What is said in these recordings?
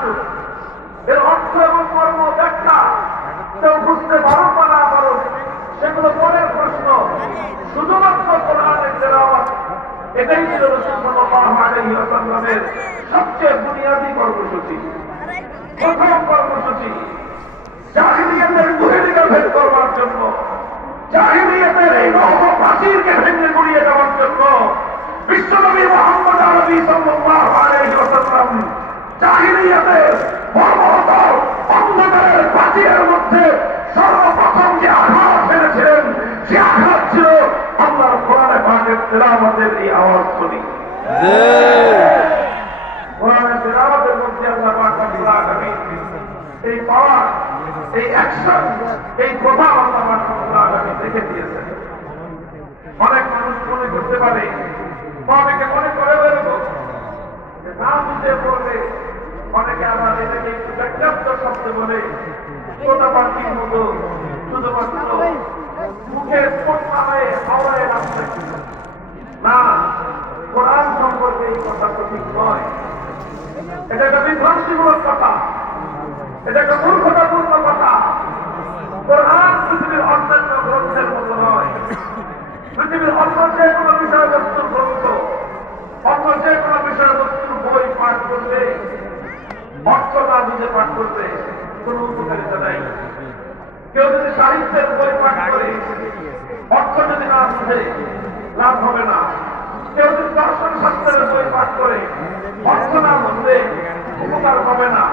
আসুক, এর অর্থ এবং কর্ম ব্যাখ্যা কেউ বুঝতে পারো বা না পারো সেগুলো পরের প্রশ্ন। শুধুমাত্র কোরআনের তেলাওয়াত, এটাই ছিল রাসূল সাল্লাল্লাহু আলাইহি ওয়াসাল্লামের সবচেয়ে বুনিয়াদী কর্মসূচি, প্রথম কর্মসূচি। জাহিলিয়াতের দুর্নীতিকে ভেদ করবার জন্য, জাহিলিয়াতের এই প্রাচীরকে ভেঙে গুড়িয়ে দেওয়ার জন্য বিশ্বনবী মুহাম্মদ আরবি সাল্লাল্লাহু আলাইহি ওয়াসাল্লাম জাহিলিয়াতের বর্বরতার অন্ধকারের প্রাচীরের মধ্যে সর্বপ্রথম যে আঘাত ফেলেছিলেন, সে আঘাত ছিল আল্লাহর কোরআনে পাকের তেলাওয়াতের এই আওয়াজ শুনি। কোরআনের তেলাওয়াতের মধ্যে আল্লাহ পাক রব্বুল আলামিন এই পাওয়ার, এই অ্যাকশন, এই কথা আল্লাহ পাক রব্বুল আলামিন রেখে দিয়েছেন। অনেক মানুষ মনে করতে পারে, অনেকে মনে করে বেরোবো না বুঝে পড়বে, অনেকে আবার এটাকে একটু ব্যাখ্যাপ্ত শব্দ বলে কোটা পাখির মতো শুধুমাত্র মুখের স্পোর্ট নামে হাওড়ায় নামছে না। কোরআন সম্পর্কে এই কথা তো ঠিক নয়, এটা একটা বিভ্রান্তিমূলক কথা, এটা একটা মূর্খতাপূর্ণ কথা। কোরআন পৃথিবীর অন্যান্য গ্রন্থের মতো নয়। পৃথিবীর অন্য যে কোনো বিষয়বস্তুর গ্রন্থ, অন্য যে কোনো বিষয়বস্তুর বই পাঠ করলে, অর্থ না বুঝে পাঠ করলে কোন উপকারিতা নাই। কেউ যদি সাহিত্যের বই পাঠ করে, অর্থ যদি না বুঝে লাভ হবে না। কেউ যদি দর্শন শাস্ত্রের বই পাঠ করে, অর্থ না বুঝলে উপকার হবে না।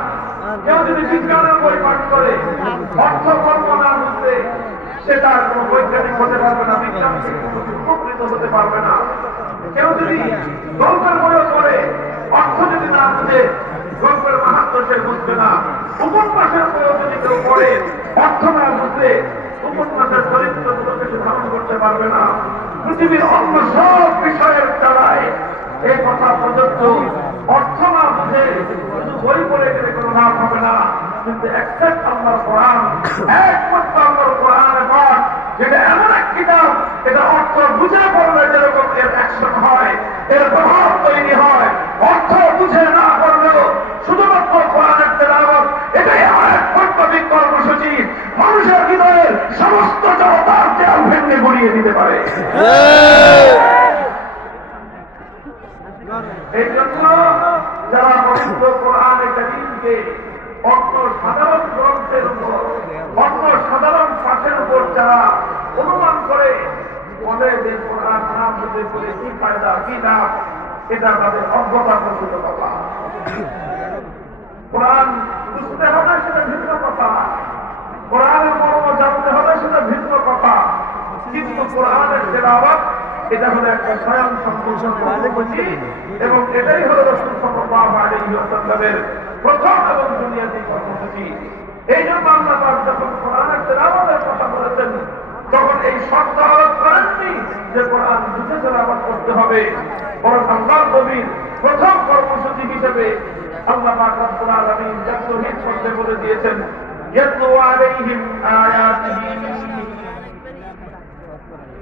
কেউ যদি বিজ্ঞানের বই পাঠ করে, অর্থ কর্ম না বুঝলে সেটা কোনো বৈজ্ঞানিক হতে পারবে না, বিজ্ঞান থেকে উপকৃত হতে পারবে না। কেউ যদি গল্পের বইও পড়ে, অর্থ যদি না বুঝে গল্পের মাহাত্ম সে বুঝবে না। উপন্যাসের বইও যদি কেউ পড়ে, অর্থ না বুঝলে উপন্যাসের চরিত্রগুলোকে সে ধারণ করতে পারবে না। পৃথিবীর অন্য সব বিষয়ের দ্বারাই এই কথা প্রযোজ্য। অর্থ না বুঝে শুধু বই পড়ে গেলে কোনো লাভ হবে না। কিন্তু একসাথে আল্লাহর কোরআন, একমাত্র আল্লাহর কোরআনে পাঠ, যেটা এমন এক কিতাব, এটা অর্থ বুঝে পড়লে যেরকম এর অ্যাকশন হয়, এর প্রভাব তৈরি হয়, অর্থ বুঝে না পড়লেও শুধুমাত্র কোরআনের তেলাওয়াত, এটাই এক বৈপ্লবিক কর্মসূচি। মানুষের হৃদয়ের সমস্ত জড়তার দেয়াল ভেঙে গড়িয়ে দিতে পারে। এই জন্য যারা পবিত্র কোরআনে কারীমকে অন্য সাধারণ গ্রন্থের উপর, অন্য সাধারণ পাঠের উপর যারা অনুমান করে বলে যে কোরআন না বুঝে করে কি ফায়দা, কি লাভ, এটা তাদের অজ্ঞতার প্রসূত কথা। কোরআন বুঝতে হবে সেটা ভিন্ন কথা, কোরআনের মর্ম জানতে হবে সেটা ভিন্ন কথা, কিন্তু কোরআনের তেলাওয়াত এটা হলো একটা স্বয়ং সম্পূর্ণ কর্মসূচি এবং এটাই হলো রাসূল সাল্লাল্লাহু আলাইহি ওয়াসাল্লামের প্রথম এবং বুনিয়াদী কর্মসূচি। এই জন্য আল্লাহ পাক যখন কোরআনের তেলাওয়াতের কথা বলেছেন, তখন এই শর্ত আরোপ করেননি যে কোরআন বুঝে তেলাওয়াত করতে হবে, বরং আল্লাহর নবীর প্রথম কর্মসূচি হিসেবে আল্লাহ পাক রব্বুল আলামিন তাওহীদ করতে বলে দিয়েছেন, ইয়াতলু আলাইহিম আয়াতিহি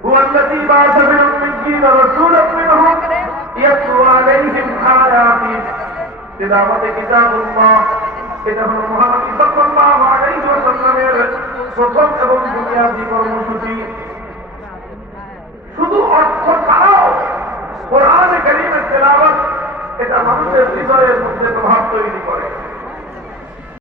هو الذي بعث في الأميين رسولا منهم يتلو عليهم آياته تلاوة كتاب الله। এটা হলো মুহাম্মদ সাল্লাল্লাহু আলাইহি ওয়াসাল্লামের প্রথম এবং বুনিয়াদী কর্মসূচি। শুধু অর্থ ছাড়াও কোরআনে কারীমের তেলাওয়াত এটা মানুষের হৃদয়ের মধ্যে